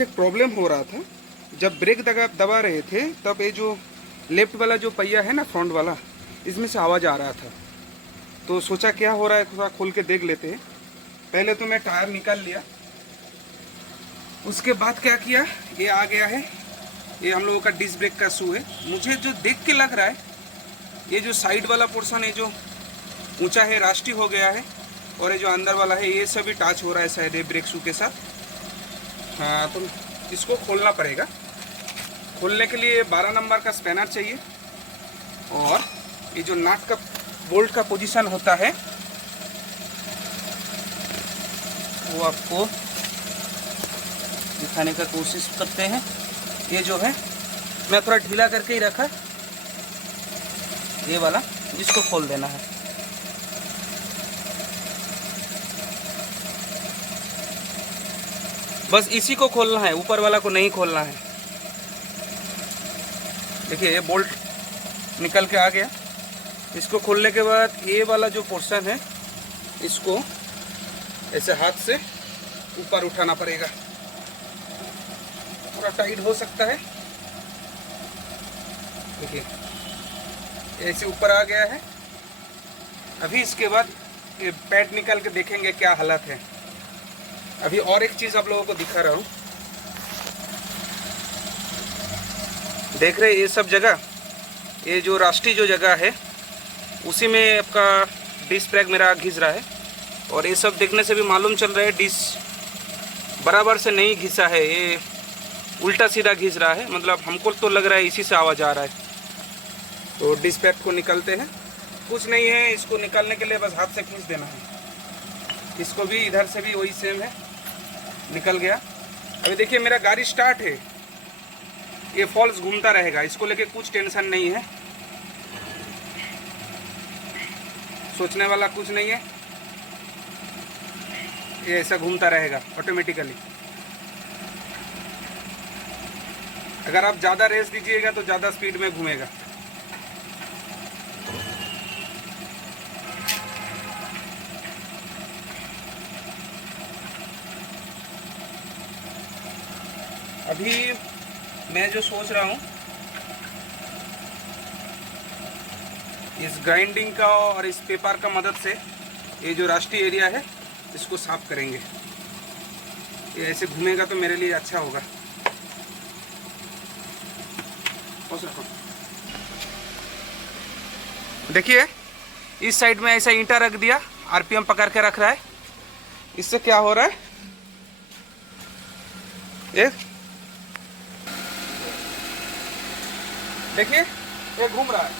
एक प्रॉब्लम हो रहा था। जब ब्रेक दबा रहे थे तब ये जो लेफ्ट वाला जो पहिया है ना, फ्रंट वाला, इसमें से आवाज़ आ रहा था। तो सोचा क्या हो रहा है, थोड़ा खोल के देख लेते हैं। पहले तो मैं टायर निकाल लिया, उसके बाद क्या किया, ये आ गया है, ये हम लोगों का डिस्क ब्रेक का शू है। मुझे जो देख के लग रहा है, ये जो साइड वाला पोर्शन है जो ऊंचा है, रास्टी हो गया है, और ये जो अंदर वाला है ये सभी टच हो रहा है शायद ये ब्रेक शू के साथ। हाँ, तो इसको खोलना पड़ेगा। खोलने के लिए 12 नंबर का स्पैनर चाहिए, और ये जो नट का बोल्ट का पोजीशन होता है वो आपको दिखाने का कोशिश करते हैं। ये जो है मैं थोड़ा ढीला करके ही रखा, ये वाला, इसको खोल देना है। बस इसी को खोलना है, ऊपर वाला को नहीं खोलना है। देखिए ये बोल्ट निकल के आ गया। इसको खोलने के बाद ये वाला जो पोर्शन है इसको ऐसे हाथ से ऊपर उठाना पड़ेगा, थोड़ा टाइट हो सकता है। देखिए ऐसे ऊपर आ गया है। अभी इसके बाद ये पैड निकाल के देखेंगे क्या हालत है। अभी और एक चीज़ आप लोगों को दिखा रहा हूँ। देख रहे ये सब जगह, ये जो रास्टी जो जगह है उसी में आपका डिस्क ब्रेक मेरा घिस रहा है, और ये सब देखने से भी मालूम चल रहा है डिस्क बराबर से नहीं घिसा है, ये उल्टा सीधा घिस रहा है। मतलब हमको तो लग रहा है इसी से आवाज़ आ रहा है। तो डिस्क ब्रेक को निकालते हैं। कुछ नहीं है, इसको निकालने के लिए बस हाथ से खींच देना है। इसको भी इधर से भी वही सेम है, निकल गया। अभी देखिए मेरा गाड़ी स्टार्ट है, ये फॉल्स घूमता रहेगा, इसको लेके कुछ टेंशन नहीं है, सोचने वाला कुछ नहीं है। ये ऐसा घूमता रहेगा ऑटोमेटिकली। अगर आप ज़्यादा रेस दीजिएगा तो ज़्यादा स्पीड में घूमेगा। अभी मैं जो सोच रहा हूँ, इस ग्राइंडिंग का और इस पेपर का मदद से ये जो रास्टी एरिया है इसको साफ करेंगे। ये ऐसे घूमेगा तो मेरे लिए अच्छा होगा। देखिए इस साइड में ऐसा ईंटा रख दिया, आरपीएम पकड़ के रख रहा है। इससे क्या हो रहा है, ये देखिए ये घूम रहा है।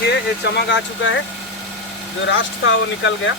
देखिए ये चमक आ चुका है, जो रास्ट था वो निकल गया।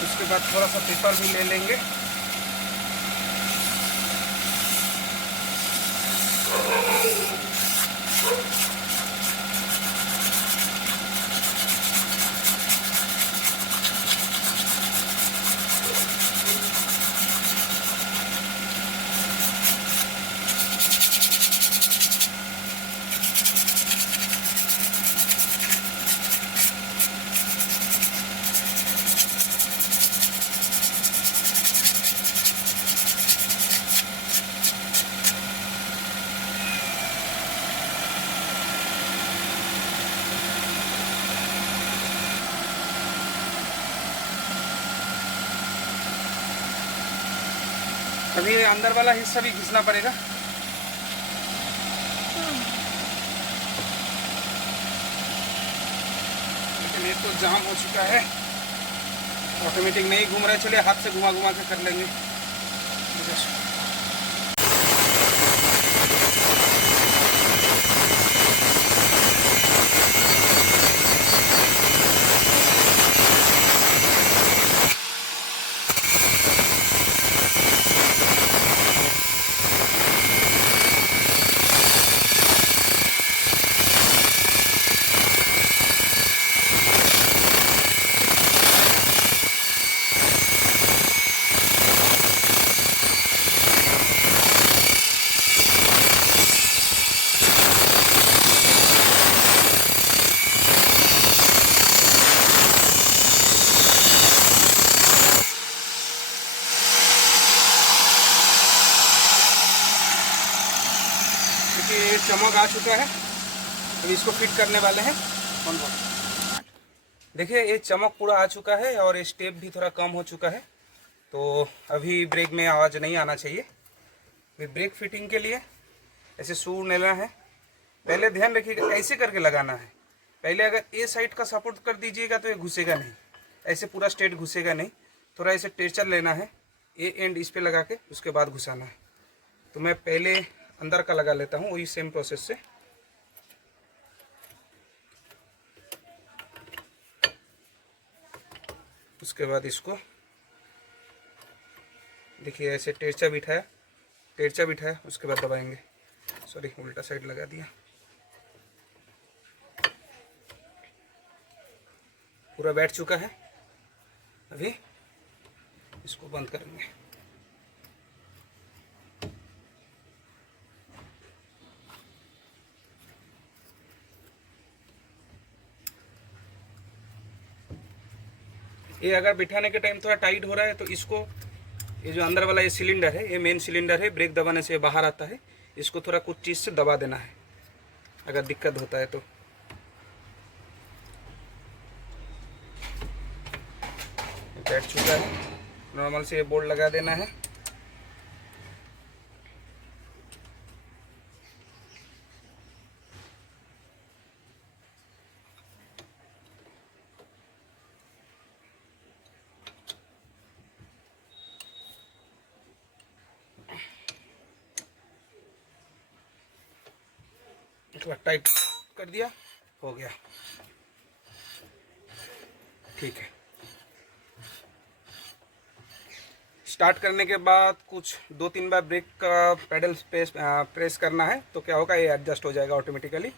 उसके बाद थोड़ा सा पेपर भी ले लेंगे। अभी अंदर वाला हिस्सा भी घिसना पड़ेगा। लेकिन ये तो जाम हो चुका है, ऑटोमेटिक नहीं घूम रहा है। चलिए हाथ से घुमा घुमा के कर लेंगे। ये चमक आ चुका है, अभी इसको फिट करने वाले हैं। देखिए ये चमक पूरा आ चुका है और स्टेप भी थोड़ा कम हो चुका है, तो अभी ब्रेक में आवाज़ नहीं आना चाहिए। फिर ब्रेक फिटिंग के लिए ऐसे शू लेना है। पहले ध्यान रखिएगा, ऐसे करके लगाना है। पहले अगर ए साइड का सपोर्ट कर दीजिएगा तो ये घुसेगा नहीं, ऐसे पूरा स्ट्रेट घुसेगा नहीं। थोड़ा ऐसे टेंशन लेना है, ए एंड इस पे लगा के उसके बाद घुसाना है। तो मैं पहले अंदर का लगा लेता हूँ, वही सेम प्रोसेस से। उसके बाद इसको देखिए ऐसे टेरचा बिठाया, उसके बाद दबाएंगे। सॉरी, उल्टा साइड लगा दिया। पूरा बैठ चुका है, अभी इसको बंद करेंगे। ये अगर बिठाने के टाइम थोड़ा टाइट हो रहा है तो इसको, ये जो अंदर वाला ये सिलेंडर है, ये मेन सिलेंडर है, ब्रेक दबाने से बाहर आता है। इसको थोड़ा कुछ चीज़ से दबा देना है अगर दिक्कत होता है तो। बैठ चुका है, नॉर्मल से ये बोर्ड लगा देना है। टाइट कर दिया, हो गया। ठीक है। स्टार्ट करने के बाद कुछ 2-3 बार ब्रेक का पेडल प्रेस करना है, तो क्या होगा, ये एडजस्ट हो जाएगा ऑटोमेटिकली।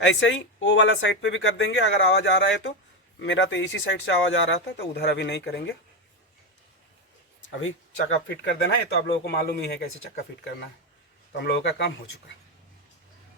ऐसे ही वो वाला साइड पे भी कर देंगे। अगर आवाज़ आ रहा है तो, मेरा तो इसी साइड से आवाज़ आ रहा था तो उधर अभी नहीं करेंगे। अभी चक्का फिट कर देना है, तो आप लोगों को मालूम ही है कैसे चक्का फिट करना है, तो हम लोगों का काम हो चुका है।